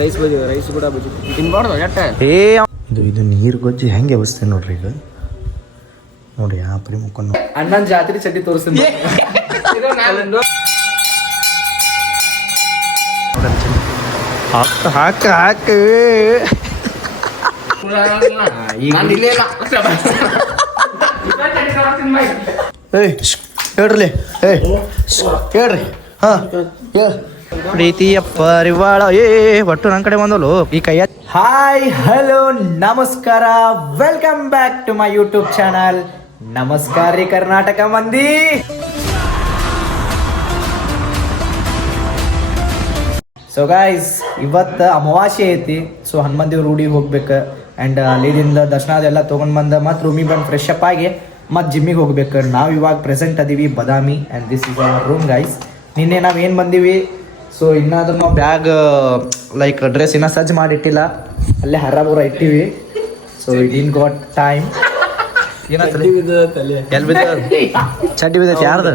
Rice ಬಜಿ rice ಕೂಡ ಬಜಿ ತಿನ್ಬಾರ್ದು ಏ ಇದು ನೀರು ಗೊಜ್ಜಿ ಹೆಂಗೆ ವ್ಯವಸ್ಥೆ ನೋಡ್ರಿ ಈಗ ನೋಡಿ ಆ ಪರಿ ಮುಕ್ಕೊಂಡು ಅಣ್ಣನ ಜಾತ್ರೆ ಚಡ್ಡಿ ತೋರಿಸ್ತೀನಿ ಹಾಕ ಹಾಕ ಹಾಕ ಹೇಳ್ರಿ ಹೇಳ್ರಿ ಹಾ ಪ್ರೀತಿಯ ಪರಿವಾಳ ಒಟ್ಟು ನನ್ನ ಕಡೆ ಬಂದಲು ಈ ಕೈಯ ಹಾಯ್ ಹಲೋ ನಮಸ್ಕಾರ welcome back to my YouTube channel ನಮಸ್ಕಾರ ರೀ ಕರ್ನಾಟಕ ಮಂದಿ. ಸೊ ಗಾಯ್ಸ್ ಇವತ್ತು ಅಮಾವಾಸ್ಯೆ ಐತಿ. ಸೊ ಹನುಮಂತ ದೇವ್ರ ರೂಢಿಗೆ ಹೋಗ್ಬೇಕು ಆ್ಯಂಡ್ ಅಲ್ಲಿದಿಂದ ದರ್ಶನ ಅದೆಲ್ಲ ತೊಗೊಂಡು ಬಂದು ಮತ್ತು ರೂಮಿಗೆ ಬಂದು ಫ್ರೆಶ್ ಅಪ್ ಆಗಿ ಮತ್ತು ಜಿಮ್ಮಿಗೆ ಹೋಗ್ಬೇಕು. ನಾವು ಇವಾಗ ಪ್ರೆಸೆಂಟ್ ಅದೀವಿ Badami and this is our room guys. ನಿನ್ನೆ ನಾವು ಏನು ಬಂದೀವಿ, ಸೊ ಇನ್ನಾದ್ರೂ ನಾವು ಬ್ಯಾಗ್ ಲೈಕ್ ಡ್ರೆಸ್ ಇನ್ನೂ ಸಜ್ಜು ಮಾಡಿಟ್ಟಿಲ್ಲ, ಅಲ್ಲೇ ಹರಾಬೂರ ಇಟ್ಟಿವಿ. So it in got time. ಏನಾಗ್ತದೆ ಎಲ್ಲಿ ಬಿದ್ದ ಚಡ್ಡಿ ಬಿದ್ದೈತಿ ಯಾರ್ದು?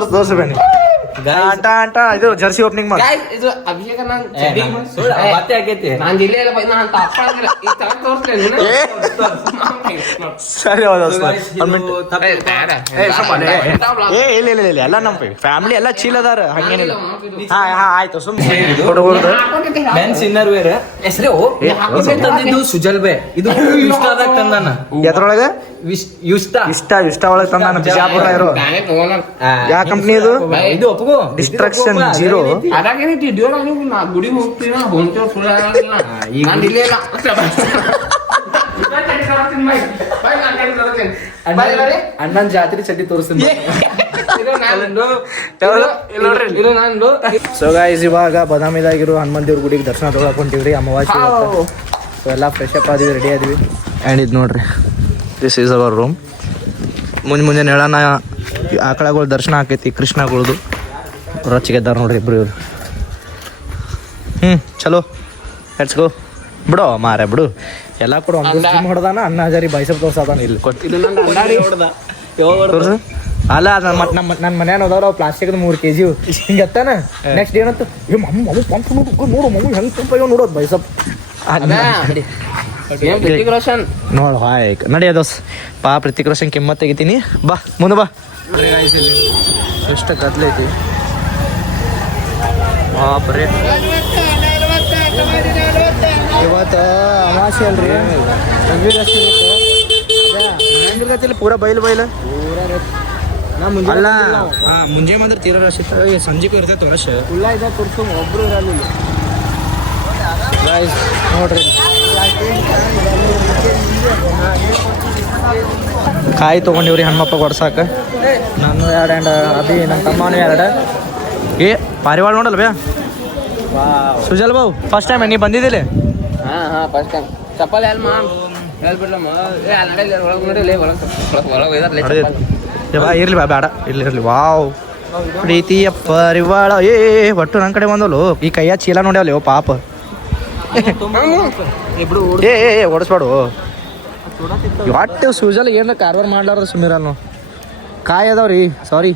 ತೋರ್ಸ ಬನ್ನಿ ಇದು ಜರ್ಸಿ ಓಪನಿಂಗ್ ಮಾಡಿ ಇದು ಅಭಿಷೇಕ ಸರಿ ಎಲ್ಲ ನಮ್ಮ ಫ್ಯಾಮಿಲಿ ಎಲ್ಲ ಚೀಲ್ ಅದಾರ, ಹಂಗೇನಿಲ್ಲ. ಹಾ ಆಯ್ತು ಸುಮ್ಮನೆ ಮೆನ್ಸ್ ಇನ್ನರ್ ವೇರ್ ಹೆಸರು ತಂದಿದ್ದು ಸುಜಲ್ ಬೇ. ಇದು ಇಷ್ಟದಾಗ ತಂದಾನ. ಎದ್ರೊಳಗೆ ಇಷ್ಟ ಒಳಗೆ ತಂದಾನ. ಬಿಜಾಪುರ ಇರೋ ಯಾವ ಕಂಪ್ನಿ ಇದು? ಇದು ಒಪ್ಪಗೋ ಡಿಸ್ಟ್ರಕ್ಷನ್ ಜೀರೋ. ಅದಾಗೇನೈತಿ ಗುಡಿ ಹೋಗ್ತೀನ ಅಣ್ಣನ ಜಾತ್ರೆ ಚಡ್ಡಿ ತೋರಿಸ್ತೀನಿ. ಸೊ ಗೈಸ್ ಇವಾಗ ಬದಾಮಿದಾಗಿರೋ ಹನುಮಂತ ದೇವ್ರ ಗುಡಿಗೆ ದರ್ಶನ ತಗೊಳಕ್ ಹೊಂಟಿವ್ರಿ ಅಮಾವಾಸ್ಯೆ. ಸೊ ಎಲ್ಲ ಫ್ರೆಶ್ ಅಪ್ ಆದಿವಿ, ರೆಡಿ ಆದಿವಿ. ಆ್ಯಂಡ್ ಇದು ನೋಡ್ರಿ, ದಿಸ್ ಈಸ್ ಅವರ್ ರೂಮ್. ಮುಂಜಾನೆ ಹೇಳೋಣ ಆಕಳಗಳು ದರ್ಶನ ಆಕೈತಿ, ಕೃಷ್ಣಗಳದು ರೊಚ್ಚಿಗೆದ್ದಾರ ನೋಡ್ರಿ ಇಬ್ರು ಇವ್ರು. ಚಲೋ ಲೆಟ್ಸ್ ಗೋ. ಬಿಡೋ ಮಾರೆ ಬಿಡು, ಎಲ್ಲ ಕೂಡ ಒಂದು ಜಿಮ್ ಹೊಡೆದಾನ. ಅನ್ನ ಹಜಾರಿ ಬೈಸಪ್ ತೋರ್ಸದಾನ. ಇಲ್ಲಿ ತೋರ್ಸ ಅಲ್ಲ ಮತ್ತೆ ನನ್ನ ಮನ್ಯಾನ ಹೋದವ್ರು ಅವು ಪ್ಲಾಸ್ಟಿಕ್ದು 3 kg ಹಿಂಗೆ ಎತ್ತಾನ. ನೆಕ್ಸ್ಟ್ ಏನಂತ ನೋಡು ಮಮ್ಮಿ ಹೆಂಗೆ ತುಂಬ ನೋಡೋದು ಬೈಸಪ್ ನೋಡು. ಹಾಯ್ ನಡಿಯ ದೋಸ್ ಪಾ ಋತಿಕ್ ರೋಷನ್ ಕೆಮ್ಮತ್ ತೆಗಿತೀನಿ. ಬಾ ಮುಂದೆ ಬಾ. ಎಷ್ಟು ಕತ್ಲೈತಿ ಬಾಪ್ರೆ. ಇವತ್ತು ಅಮಾವಾಸ್ಯೆ ಅಲ್ರಿ, ಹೆಂಗಿರ್ತೈತಿ ಪೂರ ಬೈಲ್ ಅಲ್ಲ. ಮುಂಜಾನೆ ಮಾತ್ರ ತೀರ ರಶ್ ಇತ್ತು, ಸಂಜೆಗೂ ಇರ್ತೈತೆ ರಶ್ ಫುಲ್ಲ ಇದೆ. ತುರ್ಸು ಒಬ್ರು ಇರಲ್ಲ ನೋಡ್ರಿ. ಕಾಯಿ ತೊಗೊಂಡಿವ್ರಿ ಹನುಮಪ್ಪ ಕೊಡ್ಸಾಕ. ನಾನು 2 ಆ್ಯಂಡ್ ಅಭಿ ನನ್ನ ತಮ್ಮನೂ 2. ಏ ಪಾರಿವಾಳ ನೋಡಲ್ಲ ಬೇ. ಸುಜಲ್ ಬಾವು ಫಸ್ಟ್ ಟೈಮ್ ನೀ ಬಂದಿದ್ದಿಲ್ಲ? First time. ಚಪ್ಪಲ್ ಇರ್ಲಿ ಬಾ ಬೇಡ ಇರ್ಲಿ. ವಾವ್ ಪ್ರೀತಿಯ ಪರಿವಾಳ ಒಟ್ಟು ನನ್ನ ಕಡೆ ಬಂದಲು ಈ ಕೈಯ ಚೀಲ ನೋಡ್ಯಾವಲ್ಲ ಯೋ ಪಾಪ. ಓಡಿಸ್ಬೇಡು ಒಟ್ಟು ಸೂಜಲ್ ಏನ ಕಾರ್ಬಾರ್ ಮಾಡ್ಲಾರ ಸುಮಿರನ್ನು. ಕಾಯಿ ಅದಾವ್ರಿ ಸಾರಿ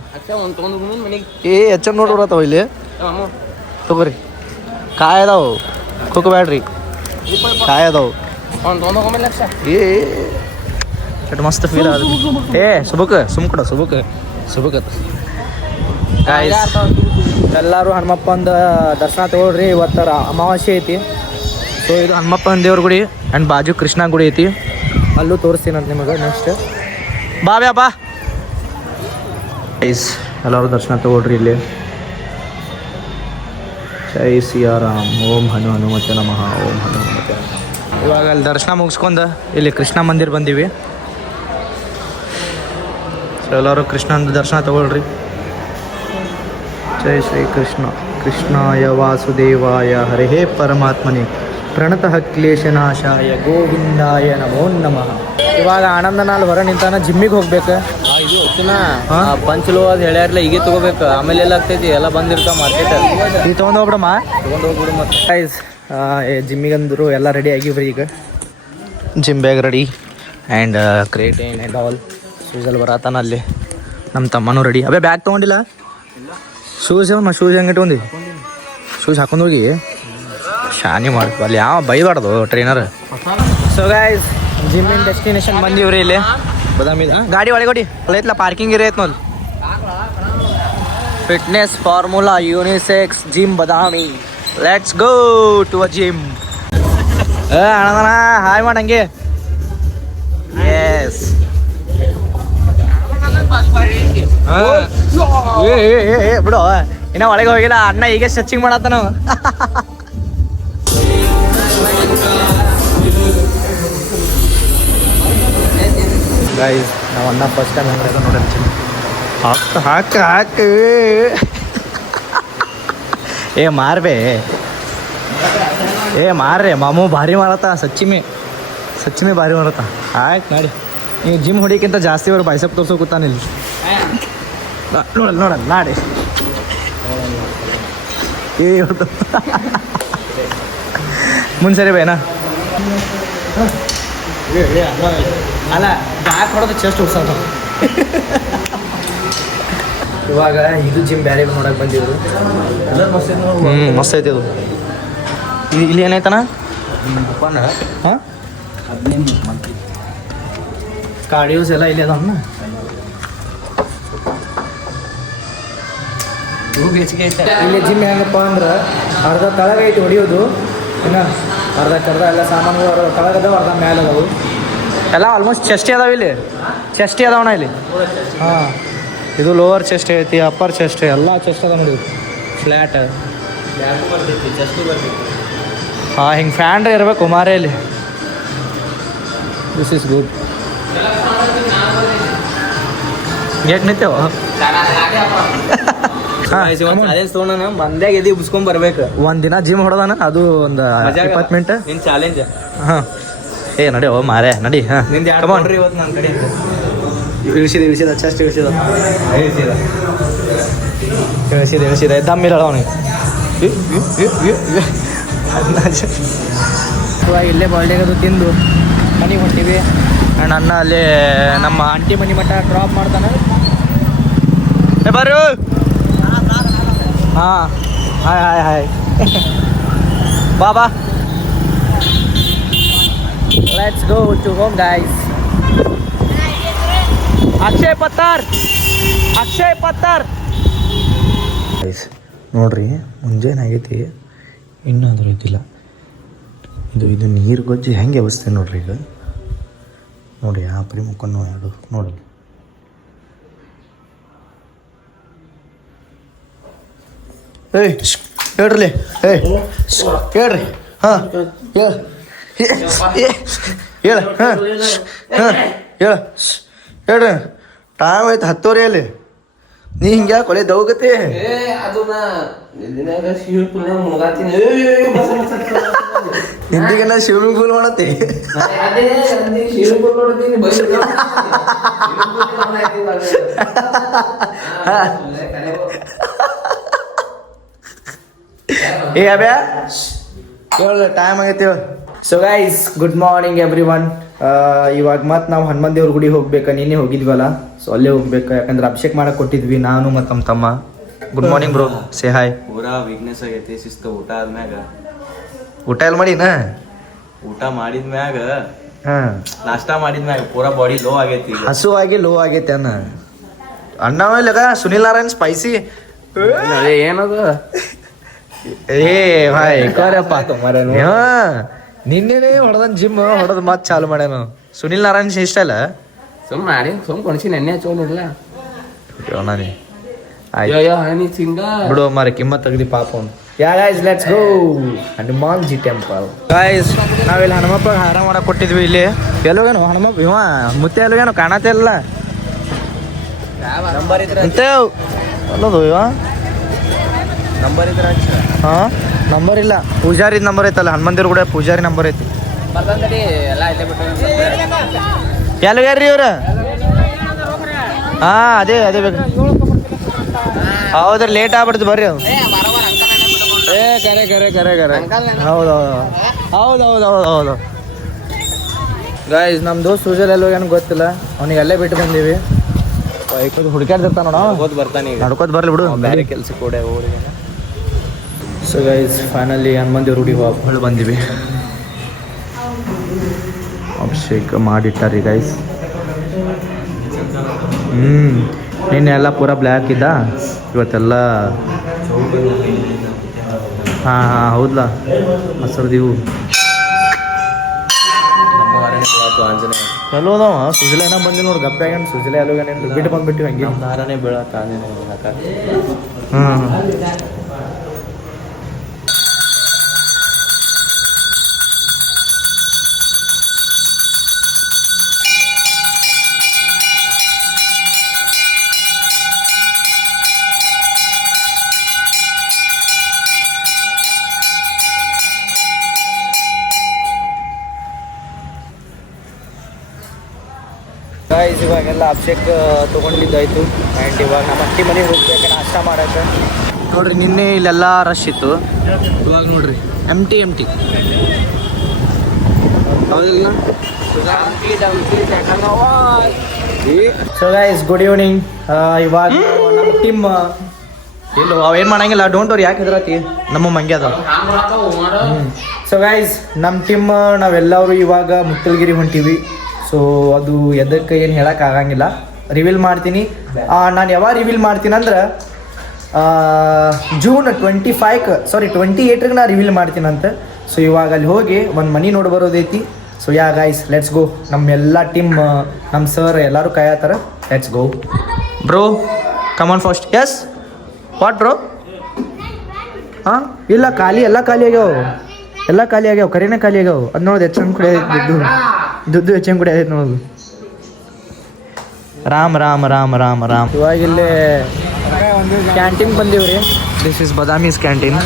ಹೆಚ್ಚ ನೋಡ್ಬಿಡತ್ತವ ಇಲ್ಲಿ ತಗೋರಿ. ಕಾಯಿ ಅದಾವು ಕುಕ್ಬೇಡ್ರಿ, ಕಾಯಿ ಅದಾವು. ಚಟ್ ಮಸ್ತ್ ಫೀಲ್ ಆದ. ಸುಬುಕ್ ಎಲ್ಲರೂ ಹನುಮಪ್ಪಂದ ದರ್ಶನ ತಗೊಳ್ರಿ. ಇವತ್ತರ ಅಮಾವಾಸ್ಯೆ ಐತಿ. ಸೊ ಇದು ಹನುಮಪ್ಪನ ದೇವ್ರ ಗುಡಿ ಆ್ಯಂಡ್ ಬಾಜು ಕೃಷ್ಣ ಗುಡಿ ಐತಿ, ಅಲ್ಲೂ ತೋರಿಸ್ತೀನಂತ ನಿಮಗೆ ನೆಕ್ಸ್ಟ್. ಬಾ ಐಸ್ ಎಲ್ಲರೂ ದರ್ಶನ ತಗೊಳ್ರಿ ಇಲ್ಲಿ. ಜೈ ಸಿಯಾರಾಮ್. ಓಂ ಹನುಮತೆ ನಮಃ. ಓಂ ಹನುಮತೆ ನಮಃ. ಇವಾಗ ಅಲ್ಲಿ ದರ್ಶನ ಮುಗಿಸ್ಕೊಂಡು ಇಲ್ಲಿ ಕೃಷ್ಣ ಮಂದಿರ ಬಂದೀವಿ. ಸೊ ಎಲ್ಲರೂ ಕೃಷ್ಣನ ದರ್ಶನ ತಗೊಳ್ರಿ. ಜೈ ಶ್ರೀ ಕೃಷ್ಣ. ಕೃಷ್ಣಾಯ ವಾಸುದೇವಾಯ ಹರೇ ಪರಮಾತ್ಮನೇ ಪ್ರಣತ ಕ್ಲೇಶನಾಶಾಯ ಗೋವಿಂದಾಯ ನಮೋ ನಮಃ. ಇವಾಗ ಆನಂದನಾಲ್ ಹೊರ ನಿಂತಾನ, ಜಿಮ್ಮಿಗೆ ಹೋಗ್ಬೇಕು. ಇದು వచ్చిನ ಪಂಚಲು ಅದು ಹೇಳ್ಯಾರಲ್ಲ, ಈಗ ತಗೋಬೇಕು, ಆಮೇಲೆ ಎಲ್ಲ ಆಗ್ತೈತಿ, ಎಲ್ಲ ಬಂದಿರ್ತಾವ ಮಾರ್ಕೆಟ್. ಇದು ತೊಗೊಂಡೋಗ್ಬಿಡಮ್ಮ, ಹೋಗ್ಬಿಡು ಮತ್ತೆ. ಗೈಸ್ ಜಿಮ್ಮಿಗೆ ಅಂದರು ಎಲ್ಲ ರೆಡಿ ಆಗಿವ್ರಿ. ಈಗ gym bag ready and creatine and all. ಶೂಸಲ್ಲಿ ಬರತ್ತಾನ ಅಲ್ಲಿ. ನಮ್ಮ ತಮ್ಮನೂ ರೆಡಿ. ಅಬೇ ಬ್ಯಾಗ್ ತೊಗೊಂಡಿಲ್ಲ? ಶೂಸ್ ಶೂಸ್ ಹೆಂಗೆ ಇಟ್ಕೊಂಡಿ? ಶೂಸ್ ಹಾಕೊಂಡು ಹೋಗಿ ಶಾನಿ ಮಾಡ್ಕೊ. ಅಲ್ಲಿ ಯಾವ ಬೈಬಾರ್ದು ಟ್ರೈನರ್. ಸೊ ಗೈಸ್ ಜಿಮ್ಮಿನ ಡೆಸ್ಟಿನೇಷನ್ ಬಂದೀವ್ರಿ. ಇಲ್ಲಿ ಬದಾಮಿ ಗಾಡಿ ಒಳಗಡಿ ಅಲ್ಲೈತ್ಲ, ಪಾರ್ಕಿಂಗ್ ಇರೈತ್ ನೋಡಿ. Fitness formula unisex gym Badami. Let's go to a gym. ಅಣ್ಣನ ಹಾಯ್ ಮಾಡಂಗೆ. ಎಸ್ ಬಿಡು, ಇನ್ನ ಒಳಗೆ ಹೋಗಿಲ್ಲ. ಅಣ್ಣ ಈಗ ಸ್ಟ್ರೆಚಿಂಗ್ ಮಾಡತ್ತ ನಾವು. ಗೈಸ್ ನಾವು ಅಣ್ಣ ಫಸ್ಟ್ ಟೈಮ್ ಹೆಂಗ ನೋಡೋಣ. ಹಾಕ ಹಾಕ ಏ ಮಾರ್ಬೇ, ಏ ಮಾರ್ರೆ. ಮಾಮೂ ಭಾರಿ ಮಾಡತ್ತ. ಸಚ್ಚಿಮೆ ಭಾರಿ ಮಾಡತ್ತ. ಆಯ್ತು ನೋಡಿ, ನೀವು ಜಿಮ್ ಹೊಡಿಕ್ಕಿಂತ ಜಾಸ್ತಿ ಅವ್ರು ಬೈಸಪ್ ತೋರ್ಸೋ ಕೂತಾನಿಲ್ಲ. ನೋಡಲ್ಲ ನಾಡಿ ಏ ಮುಂದ್ಸರಿ ಬೇನಾ ಅಲ್ಲ, ಬ್ಯಾಕ್ ಹೊಡೋದು ಚೆಸ್ಟ್ ಉಡ್ಸೋದು. ಇವಾಗ ಇದು ಜಿಮ್ ಬ್ಯಾರೆ ನೋಡಕ್ ಬಂದಿದ್ರು. ಮಸ್ತ್ ಐತಿ ಇದು. ಇಲ್ಲಿ ಏನಾಯ್ತನ ಹಾಂ ಕಾರ್ಡಿಯೋಸ್ ಎಲ್ಲ ಇಲ್ಲಿ ಅದಾವನ್ನ. ಇಲ್ಲಿ ಜಿಮ್ ಹೆಂಗಪ್ಪ ಅಂದ್ರೆ ಅರ್ಧ ಕೆಳಗೈತಿ ಹೊಡಿಯೋದು, ಇನ್ನು ಅರ್ಧ ಎಲ್ಲ ಸಾಮಾನುಗಳು ಅರ್ಧ ಕೆಳಗದಾವ, ಅರ್ಧ ಮ್ಯಾಲೆ ಅದಾವು. ಎಲ್ಲ ಆಲ್ಮೋಸ್ಟ್ ಚೆಸ್ಟೇ ಅದಾವ. ಇಲ್ಲಿ ಚೆಸ್ಟೇ ಅದಾವಣ ಇಲ್ಲಿ. ಹಾಂ, ಇದು ಲೋವರ್ ಚೆಸ್ಟ್ ಐತಿ, ಅಪ್ಪರ್ ಚೆಸ್ಟ್, ಎಲ್ಲ ಚೆಸ್ಟ್ ಅದಾವ ನೋಡಿ. ಫ್ಲ್ಯಾಟ್ ಹಾಂ, ಹಿಂಗೆ ಫ್ಯಾನ್ ಇರಬೇಕು ಮಾರೇ ಇಲ್ಲಿ. This is good. ಗೇಟ್ ನಿಂತೇವ ಮಂದ್ಯಾಗ ಎದಿ ಉಬ್ಸ್ಕೊಂಡ್ ಬರ್ಬೇಕು. ಒಂದಿನ ಜಿಮ್ ಹೊಡೋದಾನ, ಅದು ಒಂದು 20 ಮಿನಿಟ್ ನಿನ್ ಚಾಲೆಂಜ್. ಹಾಂ, ಏ ನಡಿಯೋ ಮಾರೇ ನಡಿ. ಹಾಂ, ಇವತ್ತು ನನ್ನ ಕಡೆ ಇಳಿಸಿದ ಚೆಸ್ಟ್ ಇಳಿಸಿದ ದಮ್ಮಿಲ್ಲ ಅವನಿಗೆ. ಇಲ್ಲೇ ಬರ್ಡೇಗದು ತಿಂದು ಮನೆಗೆ ಹೊಂಟಿವಿ. ಆ್ಯಂಡ್ ಅಣ್ಣ ಅಲ್ಲಿ ನಮ್ಮ ಆಂಟಿ ಮನೆ ಮಟ್ಟ ಡ್ರಾಪ್ ಮಾಡ್ತಾನೆ. ಬರ್ರು. ಹಾಂ, ಹಾಯ್ ಬಾ. Let's go to home guys. Akshay Pattar guys ನೋಡ್ರಿ, ಮುಂಜಾನೆ ಆಗೈತಿ, ಇನ್ನೂ ಅದ್ರ ಇದ್ದಿಲ್ಲ. ಇದು ನೀರು ಗೊಜ್ಜಿ ಹೆಂಗೆ ವ್ಯವಸ್ಥೆ ನೋಡ್ರಿ. ಈಗ ನೋಡಿ, ಆ ಪ್ರಿ ಮುಖನ್ನು ಎರಡು ನೋಡಿ. ಏಯ್ ಹೇಳ್ರಿ, ಹೇಳ್ರಿ. ಹಾಂ ಹೇಳ ಹೇಳ್ರಿ. ಟೈಮ್ ಆಯ್ತು 10 ಅಲ್ಲಿ. ನೀ ಹಿಂಗೆ ಕೊಲೆ ದೌಗತಿ. ನಿಂದಿಗೆಲ್ಲ ಸ್ವಿಮ್ಮಿಂಗ್ ಪೂಲ್ ಮಾಡತ್ತಿ. ಏ ಅಬ್ಯಾ ಹೇಳ, ಟೈಮ್ ಆಗೈತಿ. So guys good morning every one. ಇವಾಗ ಮತ್ತೆ ನಾವು ಹನುಮಂತ ದೇವ್ರ ಗುಡಿಗೆ ಹೋಗ್ಬೇಕು. ನಿನ್ನೆ ಹೋಗಿದ್ವಲ್ಲ, ಸೊ ಅಲ್ಲೇ ಹೋಗ್ಬೇಕು. ಯಾಕಂದ್ರೆ ಅಭಿಷೇಕ್ ಮಾಡಕ್ ಕೊಟ್ಟಿದ್ವಿ ನಾನು ಮತ್ತು ನಮ್ಮ ತಮ್ಮ. Good morning bro, say hi. ಪೂರಾ ವೀಕ್ನೆಸ್ ಆಗೈತಿ, ಶಿಸ್ತು. ಊಟ ಆದ್ಮ್ಯಾಗ ಊಟ ಎಲ್ಲ ಮಾಡಿನ, ಊಟ ಮಾಡಿದ್ಮ್ಯಾಗ ನಾಷ್ಟಾ ಮಾಡಿದ್ಮ್ಯಾಗ ಪೂರಾ ಬಾಡಿ ಲೋ ಆಗೈತಿ. ಹಸುವಾಗಿ ಲೋ ಆಗೈತೆ ಅಣ್ಣ ಇಲ್ಲಗ ಸುನಿಲ್ ನಾರಾಯಣ್ ಸ್ಪೈಸಿ ಏನದು. ಏ ಭಾಯ್ ಕರಪ್ಪ, ನಿನ್ನೆ ಹೊಡೆದನ್ ಜಿಮ್ ಹೊಡೆದ್ ಮತ್ ಚಾಲು ಮಾಡ್ಯಾನ. ಸುನಿಲ್ ನಾರಾಯಣ್ ಇಷ್ಟ ಅಲ್ಲ, ಸುಮ್ ಕೊಣಿಸಿ ನೆನ್ನೆ ಹಚ್ಚೋನಿಲ್ಲ. ಬಿಡು ಮಾರಿ ಕಿಮ್ಮತ್ ತೆಗ್ದಿ ಪಾಪ ಅವ್ನು. Guys let's go Hanuman G temple. Guys ನಾವಿಲ್ಲಿ ಹನುಮಪ್ಪ ಹಾರ ಮಾಡಕ್ ಕೊಟ್ಟಿದ್ವಿ. ಇಲ್ಲಿ ಎಲ್ಲೋಗೇನು ಹನುಮಪ್ಪ ಇವ ಮುತ್ತೆ ಎಲ್ಲೋಗೇನು ಕಾಣತ್ತೆ ಇಲ್ಲ ನಂಬರ್ ಇದ್ರೆ ಅನ್ನೋದು ಇವ ನಂಬರ್ ಇದ್ರೆ ಹಾಂ ನಂಬರ್ ಇಲ್ಲ, ಪೂಜಾರಿ ನಂಬರ್ ಐತಲ್ಲ, ಹನುಮಂದಿರ ಕೂಡ ಪೂಜಾರಿ ನಂಬರ್ ಐತಿ. ಎಲ್ಲಿ ಯಾರ್ರಿ ಇವ್ರ? ಹಾ ಅದೇ ಬೇಕು. ಹೌದ್ರಿ, ಲೇಟ್ ಆಗ್ಬಿಡ್ತು ಬರ್ರಿ. ಅದು ಹೌದು. ಗಾಯ್ಸ್, ನಮ್ಮ ದೋಸ್ತ್ ಸೂಜಲ್ ಎಲ್ಲೋ ಏನು ಗೊತ್ತಿಲ್ಲ, ಅವ್ನಿಗೆ ಅಲ್ಲೇ ಬಿಟ್ಟು ಬಂದೀವಿ. ಹುಡುಕಾಡ್ತಿರ್ತಾನ ನೋಡ, ಬರ್ತಾನೆ ನಡ್ಕೋತ ಬರ್ಲಿ ಬಿಡು, ಬೇರೆ ಕೆಲಸ ಕೂಡ ಊರಿಗೆ. ಸೊ ಗೈಸ್, ಫೈನಲಿ ಹನುಮಂದಿ ರೂಢಿ ಹೊಳ್ಳಿ ಬಂದೀವಿ. ಅಭಿಷೇಕ್ ಮಾಡಿಟ್ಟಾರಿ ಗೈಸ್. ನಿನ್ನೆ ಎಲ್ಲ ಪೂರಾ ಬ್ಲ್ಯಾಕ್ ಇದ್ದ, ಇವತ್ತೆಲ್ಲ ಹಾಂ ಹೌದಲ್ಲ ಹಸರ್ದಿವು. ಚಲೋ ಅದಾವ. ಸುಜಲೆ ಏನೋ ಬಂದಿಲ್ಲ ನೋಡಿ, ಗಪ್ಪಾಗ ಸುಜಲೆ ಅಲ್ಲೋಗೇನೇನು ಬಿಟ್ಟು ಬಂದ್ಬಿಟ್ಟಿವಿ ಹಂಗೆ. ನಾರನೇ ಬೀಳತ್ತ ಹಾಂ. ಗಾಯ್ಸ್, ಇವಾಗೆಲ್ಲ ಅಭಿಷೇಕ್ ತೊಗೊಂಡಿದ್ದಾಯ್ತು. ಆ್ಯಂಡ್ ಇವಾಗ ನಮ್ಮ ಅಟ್ಟಿ ಮನೆಗೆ ಹೋಗ್ಬೇಕು ನಾಷ್ಟ ಮಾಡೋಕ್ಕೆ. ನೋಡ್ರಿ, ನಿನ್ನೆ ಇಲ್ಲೆಲ್ಲ ರಶ್ ಇತ್ತು, ಇವಾಗ ನೋಡ್ರಿ M T. So guys, good evening. ಇವಾಗ ನಮ್ಮ ಟೀಮ್ ಇಲ್ಲ ಅವೇನು ಮಾಡಂಗಿಲ್ಲ, ಡೋಂಟ್ ಅವ್ರು ಯಾಕೆ ಇದ್ರತಿ ನಮ್ಮ ಮಂಗ್ಯ ಅದ. ಸೊ ಗೈಸ್, ನಮ್ಮ ಟೀಮ್ ನಾವೆಲ್ಲರೂ ಇವಾಗ ಮುತ್ತಲಗಿರಿ ಹೊಂಟೀವಿ. ಸೊ ಅದು ಎದಕ್ಕೆ ಏನು ಹೇಳೋಕ್ಕಾಗಂಗಿಲ್ಲ, ರಿವೀಲ್ ಮಾಡ್ತೀನಿ. ನಾನು ಯಾವಾಗ ರಿವೀಲ್ ಮಾಡ್ತೀನಿ ಅಂದ್ರೆ ಜೂನ್ 28ಗೆ ನಾನು ರಿವೀಲ್ ಮಾಡ್ತೀನಂತೆ. ಸೊ ಇವಾಗ ಅಲ್ಲಿ ಹೋಗಿ ಒಂದು ಮನೆ ನೋಡಿ ಬರೋದೈತಿ. So yeah guys, let's go. ನಮ್ಮೆಲ್ಲ ಟೀಮ್, ನಮ್ಮ ಸರ್ ಎಲ್ಲರೂ ಕಾಯತ್ತಾರ. Let's go bro, come on fast. Yes what bro? ಹಾಂ ಇಲ್ಲ, ಎಲ್ಲ ಖಾಲಿ ಆಗ್ಯಾವ, ಕರಿನೇ ಖಾಲಿ ಆಗ್ಯಾವ. ಅದು ನೋಡಿದೆ ಹೆಚ್ಚು ಕುಡಿ ದುಡ್ಡು ಹೆಚ್ಚಂಗೆ ಕುಡಿ ಆಯ್ತು ನೋಡು. ರಾಮ್. ಇವಾಗ ಇಲ್ಲಿ ಕ್ಯಾಂಟೀನ್ ಬಂದೀವ್ರಿ. This is Badami's canteen.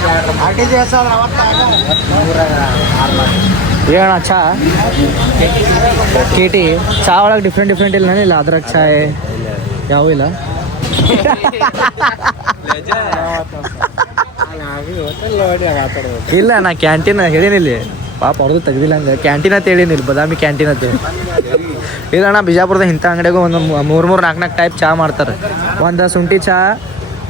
ಏನ ಚಾ ಕೇಟಿ ಚಾ ಒಳಗೆ ಡಿಫ್ರೆಂಟ್ ಇಲ್ಲ ಅದ್ರಾಗ ಚಾ ಯಾವ ಇಲ್ಲ. ಇಲ್ಲ, ನಾ ಕ್ಯಾಂಟೀನ್ ಹೇಳಿನಿಲ್ಲಿ, ಪಾಪ ಅವ್ರದ್ದು ತೆಗ್ದಿಲ್ಲ ಹಂಗೆ. ಕ್ಯಾಂಟೀನ್ ಅಂತ ಹೇಳಿನಿಲ್ಲ, ಬದಾಮಿ ಕ್ಯಾಂಟೀನ್ ಅಂತ. ಇಲ್ಲ ಅಣ್ಣ, ಬಿಜಾಪುರದ ಇಂಥ ಅಂಗಡಿಯಾಗ ಒಂದು 3-4 ಟೈಪ್ ಚಹಾ ಮಾಡ್ತಾರೆ. ಒಂದು ಶುಂಠಿ ಚಹಾ,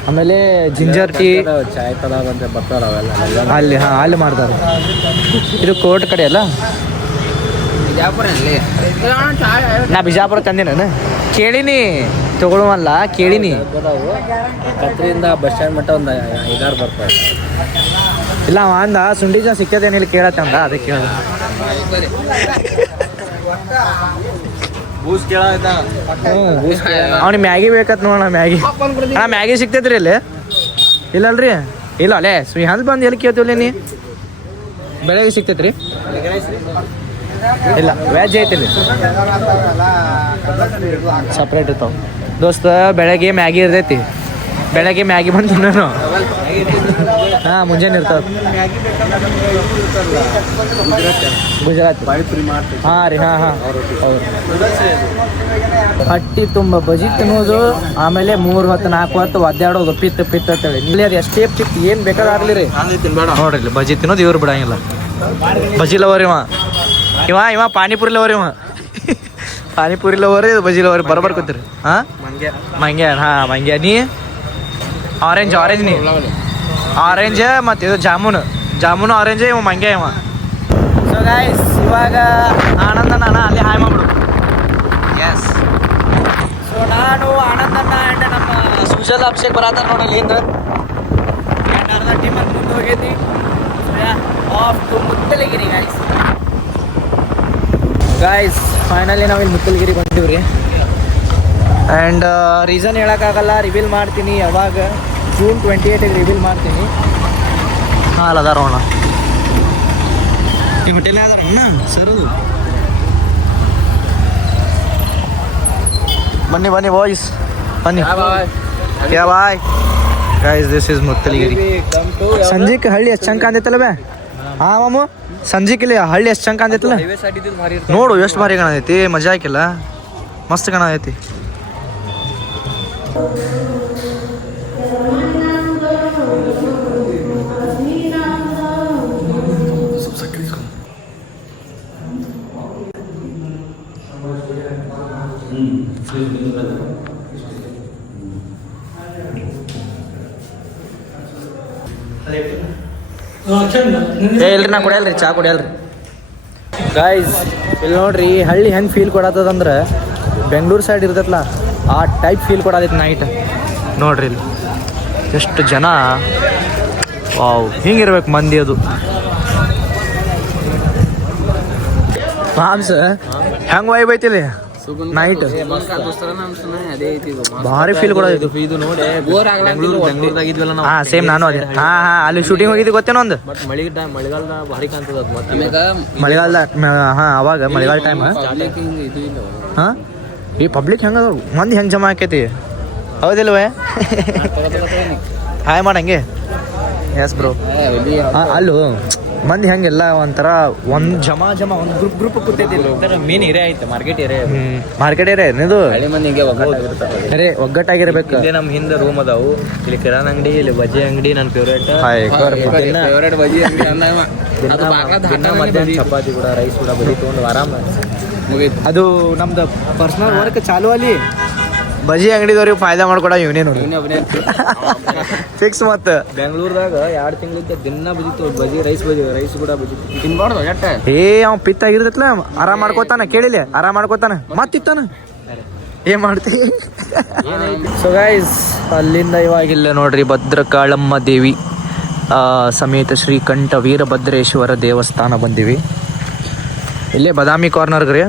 ಆಮೇಲೆ ಜಿಂಜರ್ ಟೀ, ಚಾಯ್ ಪದ ಅಂತ ಬರ್ತಾರೆ ಅವೆಲ್ಲ ಅಲ್ಲಿ. ಹಾಂ, ಅಲ್ಲಿ ಮಾಡ್ತಾರೆ. ಇದು ಕೋರ್ಟ್ ಕಡೆ ಅಲ್ಲ, ನಾ ಬಿಜಾಪುರ ತಂದೆ. ನಾನು ಕೇಳೀನಿ, ತಗೊಳುವಲ್ಲ ಕೇಳೀನಿ. ಕತ್ರಿಯಿಂದ ಬಸ್ ಸ್ಟ್ಯಾಂಡ್ ಮಟ್ಟ ಒಂದು 5-6 ಬರ್ತಾರೆ. ಇಲ್ಲ ಅವ ಅಂದ ಶುಂಠಿ ಚಾ ಸಿಕ್ಕದೇನಿಲ್ಲ ಕೇಳತ್ತೆ ಅಂದ, ಅದಕ್ಕೆ ಕೇಳ. ಅವ್ನಿಗೆ ಮ್ಯಾಗಿ ಬೇಕತ್ ನೋಡೋಣ. ಮ್ಯಾಗಿ ಸಿಗ್ತೈತ್ರಿ ಇಲ್ಲಿ? ಇಲ್ಲಲ್ರಿ, ಇಲ್ಲ ಅಲ್ಲೇ ಹಂದ್ ಬಂದು ಎಲ್ಲಿ ಕೇಳ್ತೀವಲ್ಲ ನೀ? ಬೆಳಗ್ಗೆ ಸಿಗ್ತೈತ್ರಿ? ಇಲ್ಲ, ವೆಜ್ ಐತಿಲ್ಲಿ, ಸಪ್ರೇಟ್ ಇರ್ತಾವ ದೋಸ್ತ. ಬೆಳಗ್ಗೆ ಮ್ಯಾಗಿ ಇರ್ತೈತಿ, ಬೆಳಗ್ಗೆ ಮ್ಯಾಗಿ ಬಂದು ತಿನ್ನೋನು. ಹಾಂ, ಮುಂಜಾನೆ ಇರ್ತಾವ. ಗುಜರಾತ್ ಹಾಂ ರೀ. ಹಾಂ ಹೌದು. ಹಟ್ಟಿ ತುಂಬ ಬಜಿ ತಿನ್ನೋದು, ಆಮೇಲೆ 3 ಹೊತ್ತು 4 ಹೊತ್ತು ಒದ್ದಾಡೋದು, ಪಿತ್ತ ಅಂತೇಳಿ. ಇಲ್ಲಿ ಅದು ಎಷ್ಟೇ ಚಿಕ್ಕ ಏನು ಬೇಕಾದಾಗಲಿ ರೀ ನೋಡ್ರಿ, ಇಲ್ಲಿ ಬಜಿ ತಿನ್ನೋದು ಇವ್ರು ಬಿಡಂಗಿಲ್ಲ. ಬಜಿ ಲವರ್ ಇವ ಪಾನಿಪುರಿ ಲವರ್. ಪಾನಿಪುರಿ ಲವರ್, ಬಜಿ ಲವರ್ ಬರೋಬರ್ ಕೂತಿರಿ. ಹಾಂ, ಮಂಗ್ಯ. ನೀ ಆರೆಂಜ್ ನೀ ಆರೆಂಜ್, ಮತ್ತು ಇದು ಜಾಮೂನು ಆರೆಂಜ್, ಇವ ಮಂಗ್ಯ ಇವ. ಸೊ ಗೈಸ್, ಇವಾಗ ಆನಂದನ ಅಲ್ಲಿ ಹಾಯ್ ಮಾಡ್ಬಿಡು. ಎಸ್. ಸೊ ನಾನು ಆನಂದನ ಆ್ಯಂಡ್ ನಮ್ಮ ಸುಜಲ್ ಅಭಿಷೇಕ್ ಬರತ್ತಾರ ನೋಡಲ್ಲಿ ಹಿಂದೆ. ಆ್ಯಂಡ್ ಅರ್ಧ ಟೀಮ್ ಅಂತ ಮುಂದೆ ಹೋಗೈತಿ. Off to Muttalagiri guys. Finally ನಾವು ಇಲ್ಲಿ ಮುತ್ತಲಗಿರಿ ಬಂದೀವ್ರಿ. ಆ್ಯಂಡ್ ರೀಸನ್ ಹೇಳೋಕ್ಕಾಗಲ್ಲ, ರಿವೀಲ್ ಮಾಡ್ತೀನಿ ಯಾವಾಗ. ಜೂನ್ 28ಗೆ ರಿವೀಲ್ ಮಾಡ್ತೀನಿ. ಹಾಂ, ಅಲ್ಲ ಅದಾರ ಅಣ್ಣ, ಈ ಹೋಟೆಲ್ ಅದಾರ ಅಣ್ಣ ಸರ್. ಬನ್ನಿ ಬಾಯ್ಸ್, ಬನ್ನಿ. Bye guys this is Muttalagiri. ಸಂಜೆಕ್ ಹಳ್ಳಿ ಎಷ್ಟು ಚಂಕ ಅಂದೈತಲ್ಲ ಬೇ. ಹಾ ಮಾಮು ಸಂಜೆಕಿಲ್ಲಿ ಹಳ್ಳಿ ಎಷ್ಟು ಚಂಕ ಅಂದೈತಲ್ಲ. ನೋಡು ಎಷ್ಟು ಭಾರಿ ಕಾಣತೈತಿ, ಮಜಾ ಹಾಕಿಲ್ಲ, ಮಸ್ತ್ ಕಾಣತೈತಿ. ಇಲ್ರಿ ನಾ ಕುಡಿಯಲ್ರಿ, ಚಾ ಕುಡಿಯಲ್ರಿ. ಗಾಯ್ಸ್ ಇಲ್ಲಿ ನೋಡ್ರಿ ಹಳ್ಳಿ ಹೆಂಗೆ ಫೀಲ್ ಕೊಡತ್ತದಂದ್ರೆ ಬೆಂಗಳೂರು ಸೈಡ್ ಇರ್ತೈತಲ್ಲ ಆ ಟೈಪ್ ಫೀಲ್ ಕೊಡತೈತಿ ನೈಟ್. ನೋಡ್ರಿ ಇಲ್ಲಿ ಎಷ್ಟು ಜನ, ವಾವ್ ಹಿಂಗಿರ್ಬೇಕು ಮಂದಿ. ಅದು ಮಾಮ್ಸ ಹೆಂಗ್ ವೈಬ್ ಐತಿಲಿ ನೈಟ್, ಭಾರಿ ಫೀಲ್ ಕೊಡೋದು. ಹಾ ಸೇಮ್ ನಾನು ಅದೇ. ಹಾ ಅಲ್ಲಿ ಶೂಟಿಂಗ್ ಹೋಗಿದ್ದು ಗೊತ್ತೇನೋ ಒಂದು ಮಳೆಗಾಲದ. ಹಾ ಅವಾಗ ಮಳೆಗಾಲ ಟೈಮ್. ಹಾ ಈ ಪಬ್ಲಿಕ್ ಹೆಂಗ ಮಂದಿ ಹೆಂಗ್ ಜಮಾ ಆಕೈತಿ, ಹೌದಿಲ್ವೇ? ಹಾಯ್ ಮಾಡಂಗೆ. Yes bro. ಅಲ್ಲೂ ಮಂದಿ ಹೆಂಗೆಲ್ಲ ಒಂಥರ ಒಂದು ಜಮಾ ಒಂದು ಗ್ರೂಪ್ ಕೂತೈತಿ. ಮೇನ್ ಏರಿಯಾ ಐತೆ, ಮಾರ್ಕೆಟ್ ಏರಿಯಾ. ಮಾರ್ಕೆಟ್ ಏರಿಯಾ ಇದು. ಹಳ್ಳಿ ಮಂದಿ ಹಿಂಗೆ ಒಗ್ಗಟ್ಟಾಗಿರ್ತಾರೆ. ಅರೆ ಒಗ್ಗಟ್ಟಾಗಿರ್ಬೇಕು. ಇಲ್ಲೇ ನಮ್ಮ ಹಿಂದೆ ರೂಮ್ ಅದಾವು, ಇಲ್ಲಿ ಕಿರಾಣ ಅಂಗಡಿ, ಇಲ್ಲಿ ಬಜ್ಜಿ ಅಂಗಡಿ ನನ್ನ ಫೇವ್ರೇಟ್. ಫೇವ್ರೇಟ್ ಬಜ್ಜಿ ಅಂಗಡಿ ಮಧ್ಯಾಹ್ನ ಚಪಾತಿ ಕೂಡ ರೈಸ್ ಕೂಡ ಬಜ್ಜಿ ತೊಗೊಂಡು ಆರಾಮ ಮುಗೀತು. ಅದು ನಮ್ದು ಪರ್ಸನಲ್ ವರ್ಕ್ ಚಾಲು ಅಲ್ಲಿ ಬಜ್ಜಿ ಅಂಗಡಿದವ್ರಿಗೆ ಫಾಯ್ದಾ ಮಾಡ್ಕೊಡ ಇವನೇನು ಫಿಕ್ಸ್. ಮತ್ತೆ ಬೆಂಗಳೂರದಾಗ 2 ತಿಂಗಳಿಂದ ದಿನ ಬಜಿತ್ತು ಬಜ್ಜಿ ರೈಸ್ ಕೂಡ ಬಜ್ಜಿ ತಿನ್ಬಾರ್ದು. ಅವ್ ಪಿತ್ತ ಆಗಿರ್ತೈತ್ಲ, ಆರಾಮ್ ಮಾಡ್ಕೋತಾನ. ಕೇಳಿಲ್ಲ, ಆರಾಮ್ ಮಾಡ್ಕೋತಾನ, ಮತ್ತಿತ್ತಾನ ಏನ್ ಮಾಡ್ತಿ. ಸೊ ಗೈಸ್ ಅಲ್ಲಿಂದ ಇವಾಗಿಲ್ಲ ನೋಡ್ರಿ ಭದ್ರಕಾಳಮ್ಮ ದೇವಿ ಸಮೇತ ಶ್ರೀಕಂಠ ವೀರಭದ್ರೇಶ್ವರ ದೇವಸ್ಥಾನ ಬಂದಿವಿ. ಇಲ್ಲೇ ಬದಾಮಿ ಕಾರ್ನರ್ಗ್ರಿ.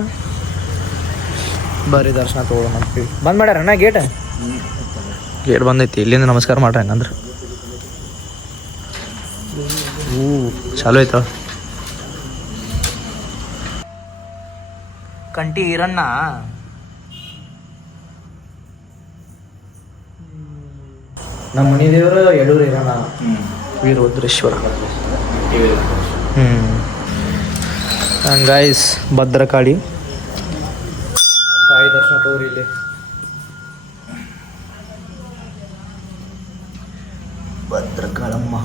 ಬರ್ರಿ ದರ್ಶನ ತಗೊಳ್ಳೋಣ ಅಂತೀವಿ. ಬಂದ್ ಮಾಡ್ಯಾರಣ್ಣ ಗೇಟ್ ಬಂದೈತಿ. ಇಲ್ಲಿಂದ ನಮಸ್ಕಾರ ಮಾಡ್ರಿ ಹಂಗಂದ್ರೆ. ಚಾಲು ಆಯ್ತ. ಕಂಟಿ ಈರಣ್ಣ ನಮ್ಮ ಮನಿ ದೇವರು ಯಡೂರು ಈರಣ್ಣ ವೀರಭದ್ರೇಶ್ವರ. ಗೈಸ್ ಭದ್ರಕಾಳಿ ತಾಯಿ ದರ್ಶನ ತಗೋರಿ ಇಲ್ಲಿ. ಭದ್ರಕಾಳಮ್ಮ